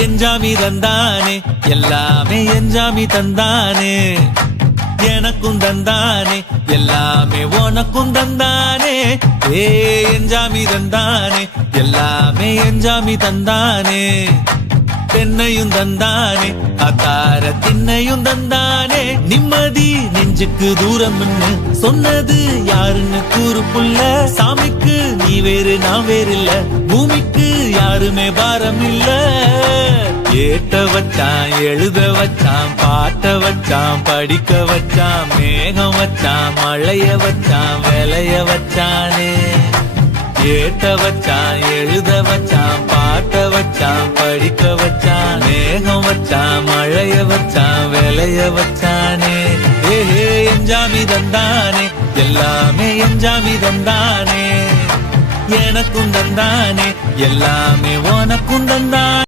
எஞ்சாமி தந்தானே எல்லாமே எஞ்சாமி தந்தானே எனக்கும் தந்தானே எல்லாமே உனக்கும் தந்தானே ஏ எஞ்சாமி தந்தானே எல்லாமே எஞ்சாமி தந்தானே தென்னையும் தந்தானே அத்தார திண்ணையும் தந்தானே நிம்மதி நெஞ்சுக்கு தூரம்னு சொன்னது யாருன்னு கூறு புள்ள சாமிக்கு நீ வேறு நான் வேறு இல்ல பூமிக்கு யாருமே பாரம் இல்ல ஏட்ட வச்சான் எழுத வச்சான் பாட்ட வச்சான் படிக்க வச்சான் மேகம் வச்சான் மழைய வச்சான் விளைய வச்சானே ஏட்ட வச்சான் எழுத வச்சான் பாட்ட வச்சான் படிக்க வச்சான் மேகம் வச்சான் மழைய வச்சான் விளைய வச்சானே ஏஹே எஞ்சாமி தந்தானே எல்லாமே எஞ்சாமி தந்தானே எனக்கும் தந்தானே எல்லாமே உனக்கும் தந்தானே